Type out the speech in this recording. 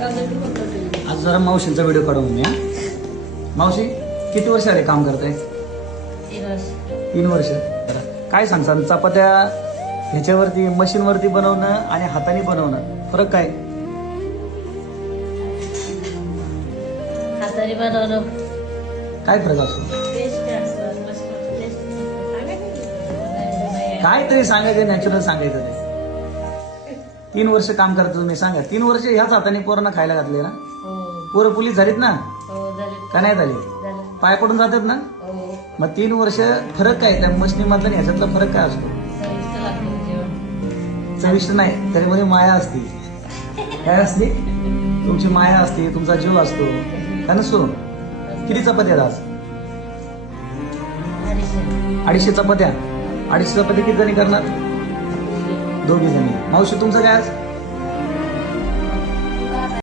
आज जरा मावशींचा व्हिडिओ काढून मी. मावशी किती वर्ष आले काम करताय? 3 वर्ष. काय सांगसान चपात्या ह्याच्यावरती मशीनवरती बनवणं आणि हाताने बनवणं फरक काय? हाताने बनवणं काय फरक असतो? काय तरी सांगायचं, नॅचरल सांगायचं ते. 3 वर्ष काम करता तुम्ही, सांगा. 3 वर्ष ह्याच हाताने पोरांना खायला घातले ना? पोरं पोलीस झालीत ना? का नाही झाली? पाय पडून जातात ना? मग 3 वर्ष फरक काय? त्या मशनी मधला ह्याच्यातला फरक काय असतो? चविष्ट नाही, त्याच्यामध्ये माया असते. काय असते? तुमची माया असते, तुमचा जीव असतो का नसतो? किती चपात्या आज? 250 चपात्या. 250 चपात्या किती जणी करणार? 2 जणी. मावशी तुमचं काय आज?